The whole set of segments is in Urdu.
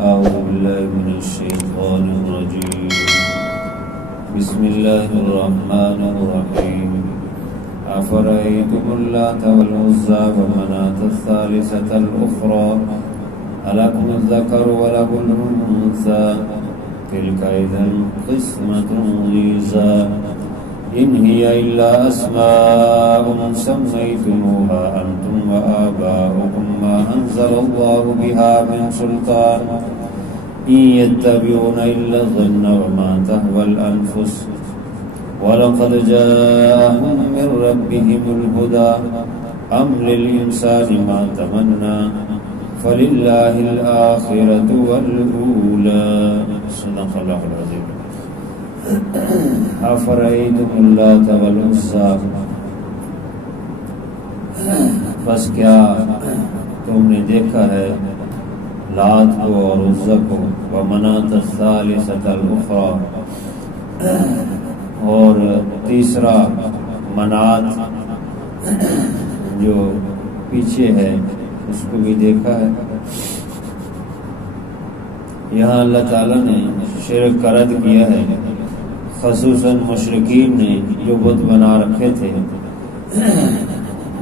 أعوذ بالله من الشيطان الرجيم. بسم الله الرحمن الرحيم. أفرأيتم اللات والعزى ومناة الثالثة الأخرى ألكم الذكر وله الأنثى تلك إذا قسمة ضيزى إن هي إلا أسماء سميتموها أنتم وآباؤكم ما أنزل الله بها من سلطان إن يتبعون إلا الظن وما تهوى الأنفس ولقد جاءهم من ربهم الهدى أم للإنسان ما تمنى فلله الآخرة والأولى. صدق الله العظيم. أفرأيتم اللات والعزى، بس کیا تم نے دیکھا ہے لات کو اور عزا کو، ومناة الثالثة الأخرى، اور تیسرا منات جو پیچھے ہے اس کو بھی دیکھا ہے. یہاں اللہ تعالیٰ نے شرک کا رد کیا ہے، خصوصاً مشرکین نے جو بت بنا رکھے تھے.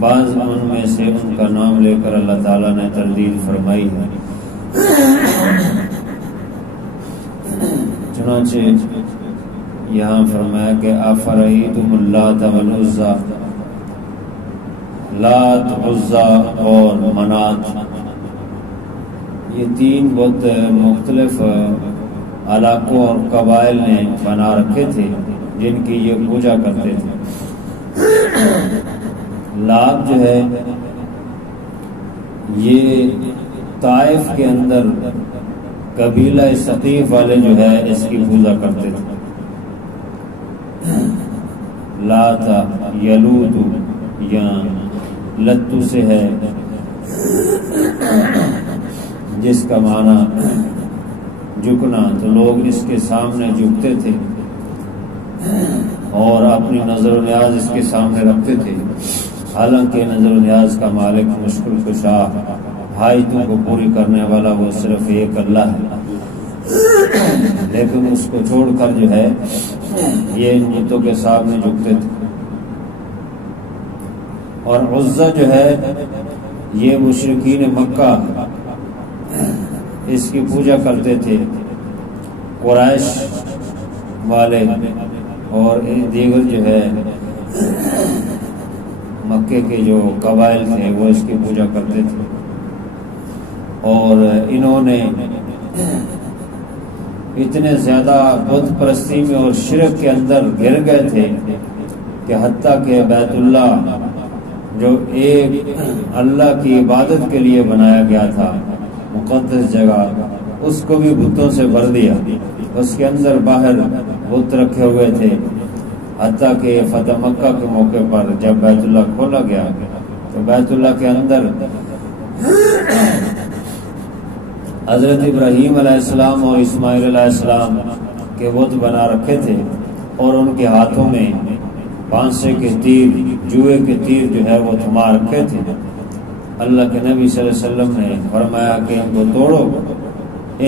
بعض ان میں سے ان کا نام لے کر اللہ تعالیٰ نے تردید فرمائی ہے. چنانچہ یہاں فرمایا کہ افرأیتم اللات والعزى، لات، عزا اور منات، یہ تین بت مختلف علاقوں اور قبائل نے بنا رکھے تھے جن کی یہ پوجا کرتے تھے. لات جو ہے یہ طائف کے اندر قبیلہ ثقیف والے جو ہے اس کی پوجا کرتے تھے. لاتا یلوتو یا لتو سے ہے جس کا معنی جھکنا، تو لوگ اس کے سامنے جھکتے تھے اور اپنی نظر و نیاز اس کے سامنے رکھتے تھے. حالانکہ نظر و نیاز کا مالک، مشکل کشا، حاجتوں کو پوری کرنے والا وہ صرف ایک اللہ ہے، لیکن اس کو چھوڑ کر جو ہے یہ ان بتوں کے سامنے جھکتے تھے. اور عزا جو ہے یہ مشرکین مکہ اس کی پوجا کرتے تھے. قریش والے اور دیگر جو ہے مکے کے جو قبائل تھے وہ اس کی پوجا کرتے تھے. اور انہوں نے اتنے زیادہ بت پرستی میں اور شرک کے اندر گر گئے تھے کہ حتیٰ کہ بیت اللہ جو ایک اللہ کی عبادت کے لیے بنایا گیا تھا، مقدس جگہ، اس کو بھی بتوں سے بھر دیا. اس کے اندر باہر بت رکھے ہوئے تھے. حتیٰ کہ فتح مکہ کے موقع پر جب بیت اللہ کھولا گیا تو بیت اللہ کے اندر حضرت ابراہیم علیہ السلام اور اسماعیل علیہ السلام کے بت بنا رکھے تھے، اور ان کے ہاتھوں میں پانسے کے تیر، جوئے کے تیر جو ہے وہ تھما رکھے تھے. اللہ کے نبی صلی اللہ علیہ وسلم نے فرمایا کہ ان کو توڑو،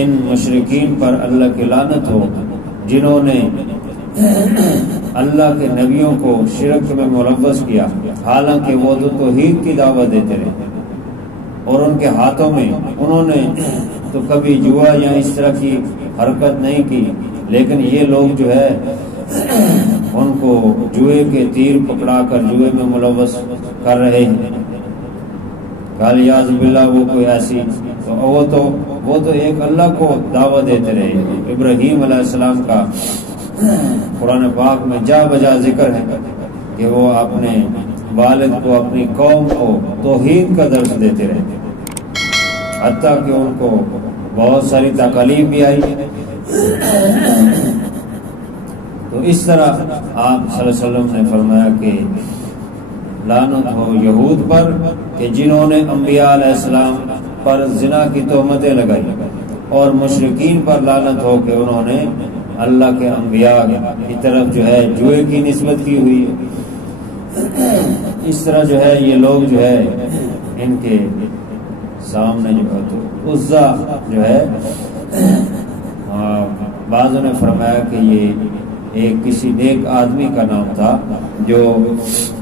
ان مشرکین پر اللہ کی لعنت ہو جنہوں نے اللہ کے نبیوں کو شرک میں ملوث کیا، حالانکہ وہ تو توحید کی دعوت دیتے رہے. اور ان کے ہاتھوں میں انہوں نے تو کبھی جوا یا اس طرح کی حرکت نہیں کی، لیکن یہ لوگ جو ہے ان کو جوئے کے تیر پکڑا کر جوئے میں ملوث کر رہے ہیں. غالیاذ باللہ وہ کوئی ایسی وہ تو ایک اللہ کو دعوت دیتے رہے. ابراہیم علیہ السلام کا قرآن پاک میں جا بجا ذکر ہے کہ وہ اپنے والد کو، اپنی قوم کو توحید کا درس دیتے رہے، حتیٰ کہ ان کو بہت ساری تکالیف بھی آئی. تو اس طرح آپ صلی اللہ علیہ وسلم نے فرمایا کہ لعنت ہو یہود پر کہ جنہوں نے انبیاء علیہ السلام پر زنا کی تہمتیں لگائی، اور مشرکین پر لعنت ہو کہ انہوں نے اللہ کے انبیاء کی طرف جو ہے جوئے کی نسبت کی ہوئی. اس طرح جو ہے یہ لوگ جو ہے ان کے سامنے جو ہے تو عزا جو ہے بعضوں نے فرمایا کہ یہ ایک کسی نیک آدمی کا نام تھا جو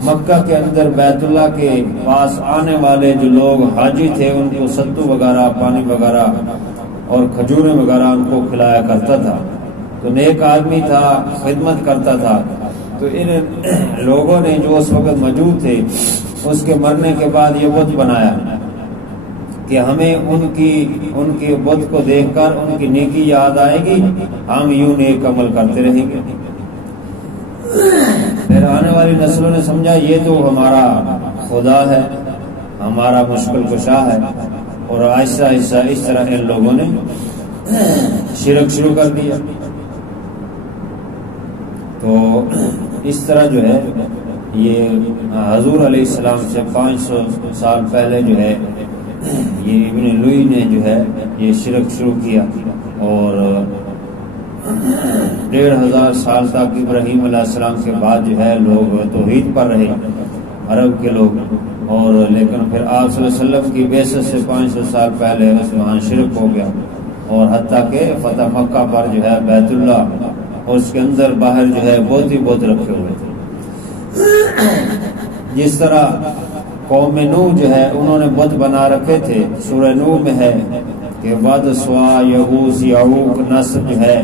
مکہ کے اندر بیت اللہ کے پاس آنے والے جو لوگ حاجی تھے ان کو ستو وغیرہ پانی وغیرہ اور کھجوریں وغیرہ ان کو کھلایا کرتا تھا. تو نیک آدمی تھا, خدمت کرتا تھا. تو ان لوگوں نے جو اس وقت موجود تھے اس کے مرنے کے بعد یہ بت بنایا کہ ہمیں ان کے بت کو دیکھ کر ان کی نیکی یاد آئے گی, ہم یوں نیک عمل کرتے رہیں گے. پھر آنے والی نسلوں نے سمجھا یہ تو ہمارا خدا ہے, ہمارا مشکل کشا ہے, اور آہستہ آہستہ اس طرح ان لوگوں نے شرک شروع کر دیا. تو اس طرح جو ہے یہ حضور علیہ السلام سے 500 سال پہلے جو ہے یہ ابن لوئی نے جو ہے یہ شرک شروع کیا, اور 1500 سال تک ابراہیم علیہ السلام کے بعد جو ہے لوگ توحید پر رہے عرب کے لوگ. اور لیکن پھر آپ صلی اللہ علیہ وسلم کی بعثت سے 500 سال پہلے اس میں شرک ہو گیا, اور حتیٰ کہ فتح مکہ پر جو ہے بیت اللہ اور اس کے اندر باہر جو ہے بہت ہی بہت رکھے ہوئے تھے. جس طرح قوم نوح جو ہے انہوں نے بت بنا رکھے تھے, سورہ نوح میں ہے کہ ود, سوا, یغوث, یعوق, نصر جو ہے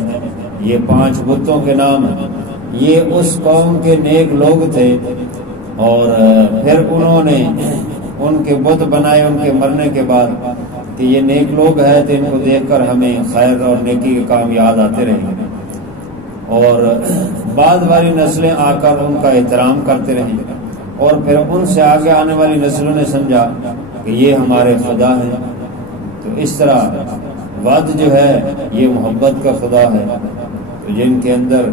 یہ 5 بتوں کے نام ہیں. یہ اس قوم کے نیک لوگ تھے, اور پھر انہوں نے ان کے بت بنائے ان کے مرنے کے بعد کہ یہ نیک لوگ ہیں تو ان کو دیکھ کر ہمیں خیر اور نیکی کے کام یاد آتے رہیں گے, اور بعد والی نسلیں آ کر ان کا احترام کرتے رہیں, اور پھر ان سے آگے آنے والی نسلوں نے سمجھا کہ یہ ہمارے خدا ہیں. تو اس طرح ود جو ہے یہ محبت کا خدا ہے, تو جن کے اندر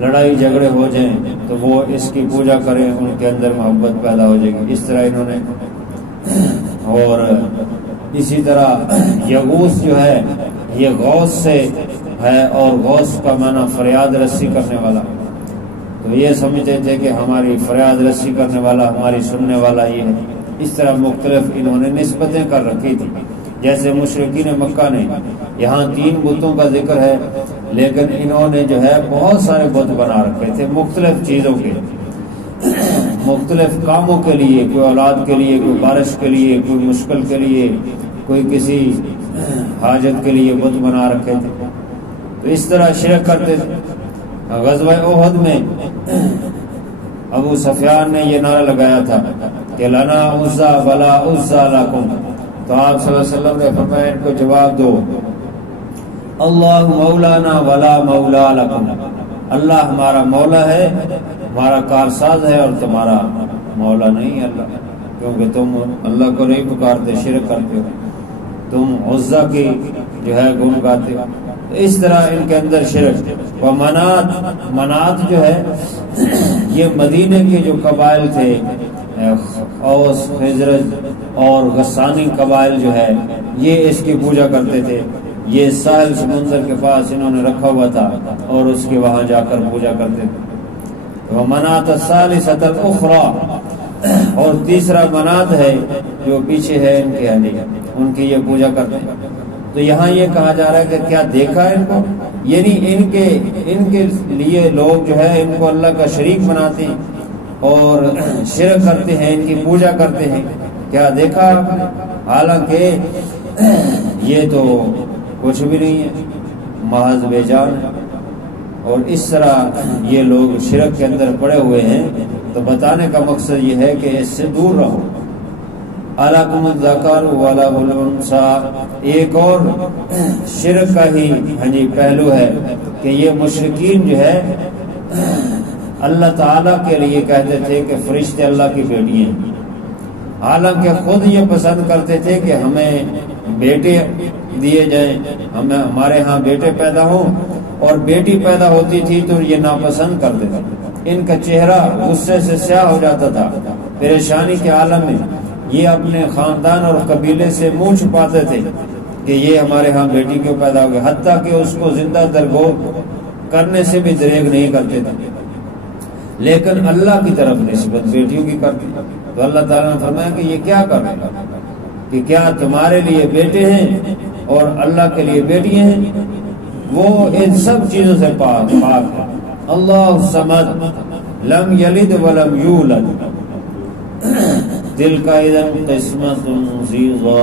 لڑائی جھگڑے ہو جائیں تو وہ اس کی پوجا کریں, ان کے اندر محبت پیدا ہو جائے گی. اس طرح انہوں نے, اور اسی طرح یغوث جو ہے یہ غوث سے ہے, اور غوث کا معنی فریاد رسی کرنے والا. تو یہ سمجھتے تھے کہ ہماری فریاد رسی کرنے والا, ہماری سننے والا یہ ہے. اس طرح مختلف انہوں نے نسبتیں کر رکھی تھی. جیسے مشرکین مکہ نے یہاں 3 بتوں کا ذکر ہے, لیکن انہوں نے جو ہے بہت سارے بت بنا رکھے تھے مختلف چیزوں کے, مختلف کاموں کے لیے, کوئی اولاد کے لیے, کوئی بارش کے لیے, کوئی مشکل کے لیے, کوئی کسی حاجت کے لیے بت بنا رکھے تھے. تو اس طرح شرک کرتے تھے. غزوہ احد میں ابو سفیان نے یہ نعرہ لگایا تھا کہ لنا عزا ولا عزا لکم. تو آپ صلی اللہ علیہ وسلم نے فرمایا ان کو جواب دو, اللہ مولانا ولا مولا لکم, اللہ ہمارا مولا ہے, ہمارا کارساز ہے, اور تمہارا مولا نہیں اللہ, کیونکہ تم اللہ کو نہیں پکارتے, شرک کرتے ہو, تم عزا کی جو ہے گن گاتے ہو. اس طرح ان کے اندر شرک. و منات جو ہے یہ مدینے کے جو قبائل تھے, اوس, خزرج اور غسانی قبائل جو ہے یہ اس کی پوجا کرتے تھے. یہ ساحل سمندر کے پاس انہوں نے رکھا ہوا تھا اور اس کے وہاں جا کر پوجا کرتے تھے. وہ منات الثالثۃ الاخری, اور تیسرا منات ہے جو پیچھے ہے ان کے, ان کی یہ پوجا کرتے ہیں. تو یہاں یہ کہا جا رہا ہے کہ کیا دیکھا ان کو, یعنی ان کے لیے لوگ جو ہے ان کو اللہ کا شریک بناتے ہیں اور شرک کرتے ہیں, ان کی پوجا کرتے ہیں. کیا دیکھا, حالانکہ یہ تو کچھ بھی نہیں ہے, محض بے جان ہے. اور اس طرح یہ لوگ شرک کے اندر پڑے ہوئے ہیں. تو بتانے کا مقصد یہ ہے کہ اس سے دور رہو. الکم الذکر ولہ الانثی, ایک اور شرک کا ہی پہلو ہے کہ یہ مشرکین جو ہے اللہ تعالیٰ کے لیے کہتے تھے کہ فرشتے اللہ کی بیٹی ہیں, حالانکہ خود یہ پسند کرتے تھے کہ ہمیں بیٹے دیے جائیں, ہمارے ہاں بیٹے پیدا ہوں, اور بیٹی پیدا ہوتی تھی تو یہ ناپسند کرتے تھے. ان کا چہرہ غصے سے سیاہ ہو جاتا تھا, پریشانی کے عالم میں. یہ اپنے خاندان اور قبیلے سے منہ چھپاتے تھے کہ یہ ہمارے ہاں بیٹی کیوں پیدا ہو گئی, حتیٰ کہ اس کو زندہ درگور کرنے سے بھی دریغ نہیں کرتے تھے. لیکن اللہ کی طرف نسبت بیٹیوں کی کرتے. تو اللہ تعالیٰ نے فرمایا کہ یہ کیا کر رہے ہیں, کہ کیا تمہارے لیے بیٹے ہیں اور اللہ کے لیے بیٹیاں ہیں. وہ ان سب چیزوں سے پاک ہے۔ اللہ صمد لم یلد ولم یولد تلک اذا قسمۃ ضیزی۔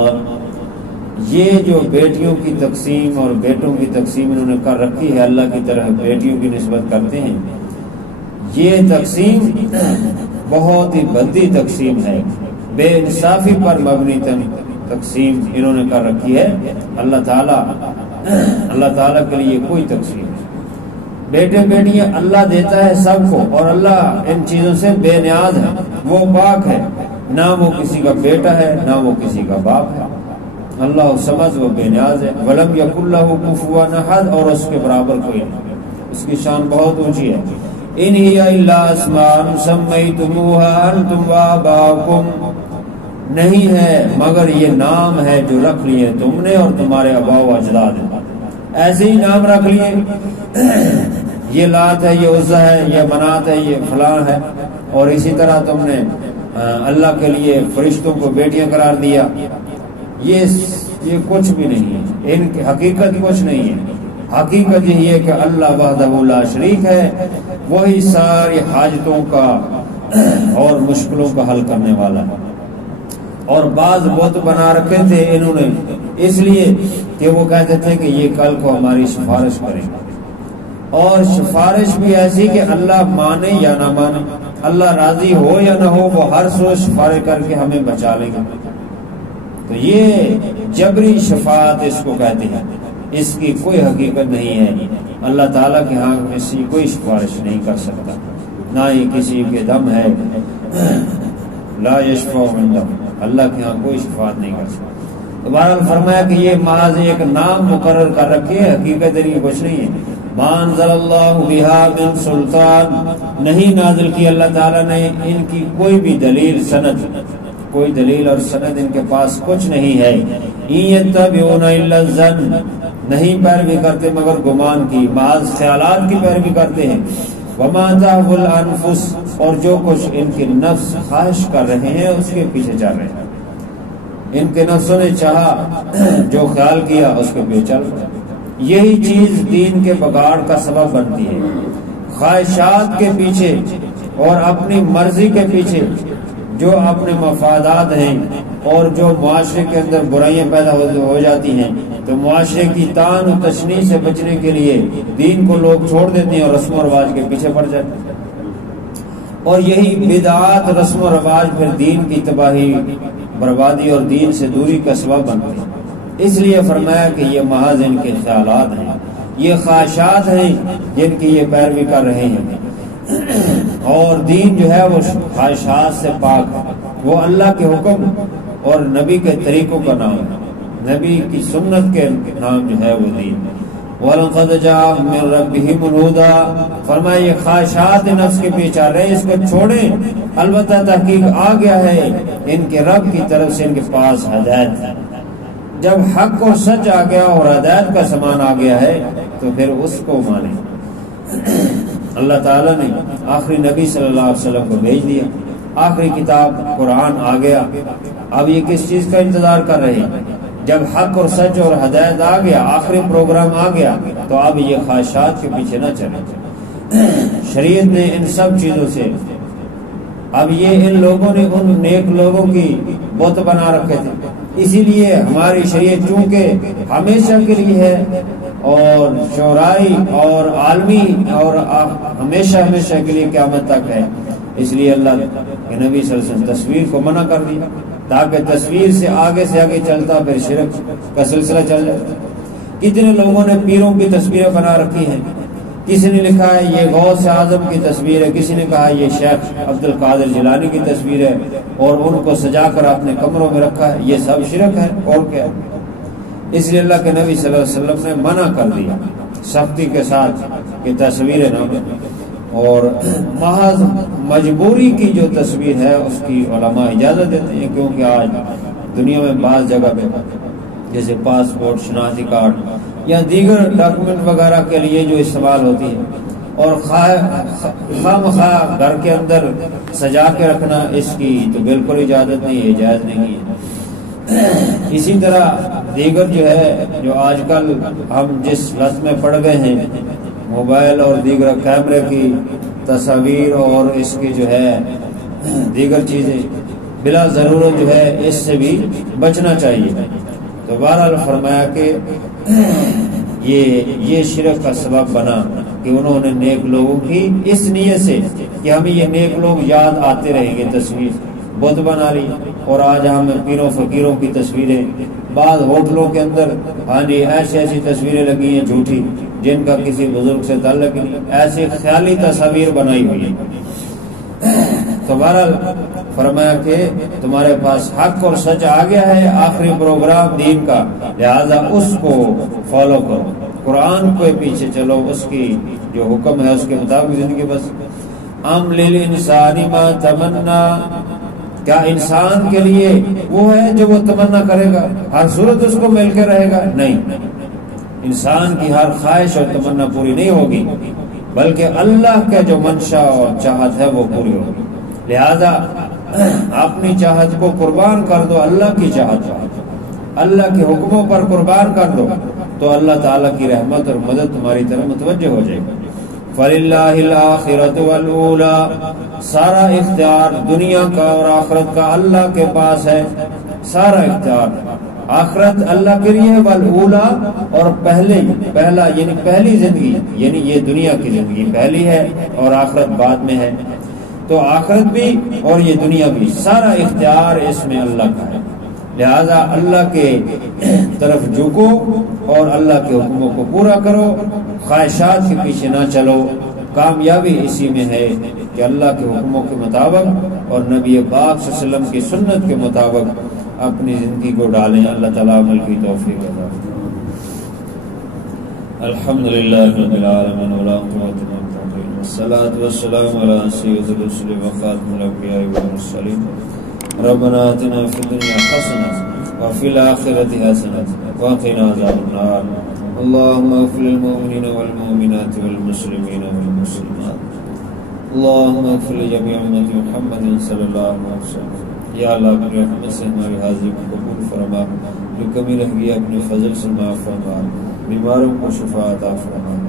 یہ جو بیٹیوں کی تقسیم اور بیٹوں کی تقسیم انہوں نے کر رکھی ہے، اللہ کی طرح بیٹیوں کی نسبت کرتے ہیں، یہ تقسیم بہت ہی بھدی تقسیم ہے، بے انصافی پر مبنی تقسیم انہوں نے کر رکھی ہے۔ اللہ تعالیٰ کے لیے کوئی تقسیم نہیں۔ بیٹے بیٹیاں اللہ دیتا ہے سب کو، اور اللہ ان چیزوں سے بے نیاز ہے، وہ پاک ہے، نہ وہ کسی کا بیٹا ہے نہ وہ کسی کا باپ ہے۔ اللہ سمجھ وہ بے نیاز ہے۔ ولم یکن لہ کفوا احد، اور اس کے برابر کوئی نہیں، اس کی شان بہت اونچی ہے۔ ان ہی الا اسماء سمیتموها انتم وآباؤکم، نہیں ہے مگر یہ نام ہے جو رکھ لیے تم نے اور تمہارے آباء و اجداد نے، ایسے ہی نام رکھ لیے، یہ لات ہے، یہ عزا ہے، یہ منات ہے، یہ فلاں ہے، اور اسی طرح تم نے اللہ کے لیے فرشتوں کو بیٹیاں قرار دیا۔ یہ کچھ بھی نہیں ہے، ان کی حقیقت کچھ نہیں ہے۔ حقیقت یہی ہے کہ اللہ وحدہ لا شریک ہے، وہی ساری حاجتوں کا اور مشکلوں کا حل کرنے والا ہے۔ اور بعض بت بنا رکھے تھے انہوں نے اس لیے کہ وہ کہتے تھے کہ یہ کل کو ہماری سفارش کریں گے، اور سفارش بھی ایسی کہ اللہ مانے یا نہ مانے، اللہ راضی ہو یا نہ ہو، وہ ہر سوچ سفارش کر کے ہمیں بچا لے گا۔ تو یہ جبری شفاعت اس کو کہتے ہیں، اس کی کوئی حقیقت نہیں ہے۔ اللہ تعالیٰ کے ہاں کسی کوئی سفارش نہیں کر سکتا، نہ ہی کسی کے دم ہے، لا یشفع عنده، اللہ کے ہاں کوئی شفاعت نہیں کر سکتا۔ بہرحال فرمایا کہ یہ محض ایک نام مقرر کر رکھے، حقیقت ان کی کچھ نہیں ہے۔ ما انزل اللہ بہا من سلطان، نہیں نازل کی اللہ تعالیٰ نے ان کی کوئی بھی دلیل سند، کوئی دلیل اور سند ان کے پاس کچھ نہیں ہے۔ ان یتبعون الا الظن، نہیں پیروی کرتے مگر گمان کی، محض خیالات کی پیروی کرتے ہیں۔ وما تهوى الانفس، اور جو کچھ ان کے نفس خواہش کر رہے ہیں اس کے پیچھے چل رہے ہیں، ان کے نفسوں نے چاہا جو خیال کیا اس کے پیچھے چل رہے ہیں۔ یہی چیز دین کے بگاڑ کا سبب بنتی ہے، خواہشات کے پیچھے اور اپنی مرضی کے پیچھے، جو اپنے مفادات ہیں، اور جو معاشرے کے اندر برائیاں پیدا ہو جاتی ہیں، تو معاشرے کی تان و تشنیع سے بچنے کے لیے دین کو لوگ چھوڑ دیتے ہیں اور رسم و رواج کے پیچھے پڑ جاتے ہیں، اور یہی بدعات رسم و رواج پھر دین کی تباہی، بربادی اور دین سے دوری کا سبب بنتے ہیں۔ اس لیے فرمایا کہ یہ محض ان کے خیالات ہیں، یہ خواہشات ہیں جن کی یہ پیروی کر رہے ہیں، اور دین جو ہے وہ خواہشات سے پاک ہے، وہ اللہ کے حکم اور نبی کے طریقوں کا نام ہے، نبی کی سنت کے نام جو ہے وہ دین۔ وَلَقَدْ جَاءَهُم مِّن رَّبِّهِمُ الْهُدَىٰ، فرمایا یہ خواہشات نفس کے پیچھے چل رہے ہیں، اس کو چھوڑیں، البتہ تحقیق آ گیا ہے ان کے رب کی طرف سے ان کے پاس ہدایت ہے۔ جب حق اور سچ آ گیا اور ہدایت کا سامان آ گیا ہے تو پھر اس کو مانیں۔ اللہ تعالیٰ نے آخری نبی صلی اللہ علیہ وسلم کو بھیج دیا، آخری کتاب قرآن آ گیا، اب یہ کس چیز کا انتظار کر رہے ہیں؟ جب حق اور سچ اور ہدایت آ گیا، آخری پروگرام آ گیا، تو اب یہ خواہشات کے پیچھے نہ چلیں۔ شریعت نے ان سب چیزوں سے، اب یہ ان لوگوں نے ان نیک لوگوں کی بت بنا رکھے تھے، اسی لیے ہماری شریعت چونکہ ہمیشہ کے لیے ہے اور شعرائی اور عالمی اور ہمیشہ کے لیے قیامت تک ہے، اس لیے اللہ کے نبی صلی اللہ علیہ وسلم تصویر کو منع کر دیا، تاکہ تصویر سے آگے چلتا پھر شرک کا سلسلہ چل جاتا۔ کتنے لوگوں نے پیروں کی تصویریں بنا رکھی ہیں، کسی نے لکھا ہے یہ غوث اعظم کی تصویر ہے، کسی نے کہا یہ شیخ عبد القادر جیلانی کی تصویر ہے، اور ان کو سجا کر اپنے کمروں میں رکھا ہے، یہ سب شرک ہے اور کیا ہے۔ اس لیے اللہ کے نبی صلی اللہ علیہ وسلم نے منع کر دیا سختی کے ساتھ کہ تصویریں نہ بنیں، اور محض مجبوری کی جو تصویر ہے اس کی علماء اجازت دیتے ہیں، کیونکہ آج دنیا میں بعض جگہ پہ جیسے پاسپورٹ، شناختی کارڈ یا دیگر ڈاکومنٹ وغیرہ کے لیے جو استعمال ہوتی ہے، اور خواہ گھر کے اندر سجا کے رکھنا، اس کی تو بالکل اجازت نہیں ہے، جائز نہیں ہے۔ اسی طرح دیگر جو ہے جو آج کل ہم جس لت میں پڑ گئے ہیں، موبائل اور دیگر کیمرے کی تصاویر اور اس کی جو ہے دیگر چیزیں، بلا ضرورت جو ہے اس سے بھی بچنا چاہیے۔ تو بہرحال فرمایا کہ یہ شرک کا سبب بنا کہ انہوں نے نیک لوگوں کی اس نیت سے کہ ہمیں یہ نیک لوگ یاد آتے رہیں گے، تصویر بت بنا لی، اور آج ہم پیروں فقیروں کی تصویریں، بعض ہوٹلوں کے اندر ہاں جی ایسی تصویریں لگی ہیں جھوٹی جن کا کسی بزرگ سے تعلق نہیں، ایسی خیالی تصاویر بنائی ہوئی ہیں۔ تو بہرحال فرمایا کہ تمہارے پاس حق اور سچ آ گیا ہے، آخری پروگرام دین کا، لہذا اس کو فالو کرو، قرآن کو پیچھے چلو، اس کی جو حکم ہے اس کے مطابق زندگی بس۔ ام للانسان ما تمنا، کیا انسان کے لیے وہ ہے جو وہ تمنا کرے گا، ہر صورت اس کو مل کے رہے گا؟ نہیں، انسان کی ہر خواہش اور تمنا پوری نہیں ہوگی، بلکہ اللہ کا جو منشا اور چاہت ہے وہ پوری ہوگی۔ لہذا اپنی چاہت کو قربان کر دو اللہ کی چاہت پر، اللہ کے حکموں پر قربان کر دو، تو اللہ تعالیٰ کی رحمت اور مدد تمہاری طرف متوجہ ہو جائے گی۔ فَلِلَّهِ الْآخِرَةُ وَالْأُولَى، سارا اختیار دنیا کا اور آخرت کا اللہ کے پاس ہے، سارا اختیار آخرت اللہ کے لیے، والأولی، اور پہلا یعنی پہلی زندگی، یعنی یہ دنیا کی زندگی پہلی ہے اور آخرت بعد میں ہے، تو آخرت بھی اور یہ دنیا بھی سارا اختیار اس میں اللہ کا ہے۔ لہذا اللہ کے طرف جھکو اور اللہ کے حکموں کو پورا کرو، خواہشات کے پیچھے نہ چلو، کامیابی اسی میں ہے کہ اللہ کے حکموں کے مطابق اور نبی پاک صلی اللہ علیہ وسلم کی سنت کے مطابق اپنی زندگی کو ڈالیں۔ اللہ تعالیٰ عمل کی توفیق عطا فرمائے۔ الحمدللہ رب العالمین والصلاة والسلام علی سید الرسل وخاتم الانبیاء والمرسلین۔ ربنا آتنا فی الدنیا حسنة وفی الآخرة حسنة وقنا عذاب النار۔ اللهم اغفر للمؤمنین والمؤمنات والمسلمین والمسلمات۔ اللهم اغفر لجميع امة محمد صلی اللہ علیہ وسلم۔ یا اللہ اپنی رحمت سے ہماری حاضری کو قبول فرما، جو کمی رہ گئی اپنے فضل سے معاف فرما، بیماروں کو شفا عطا فرما۔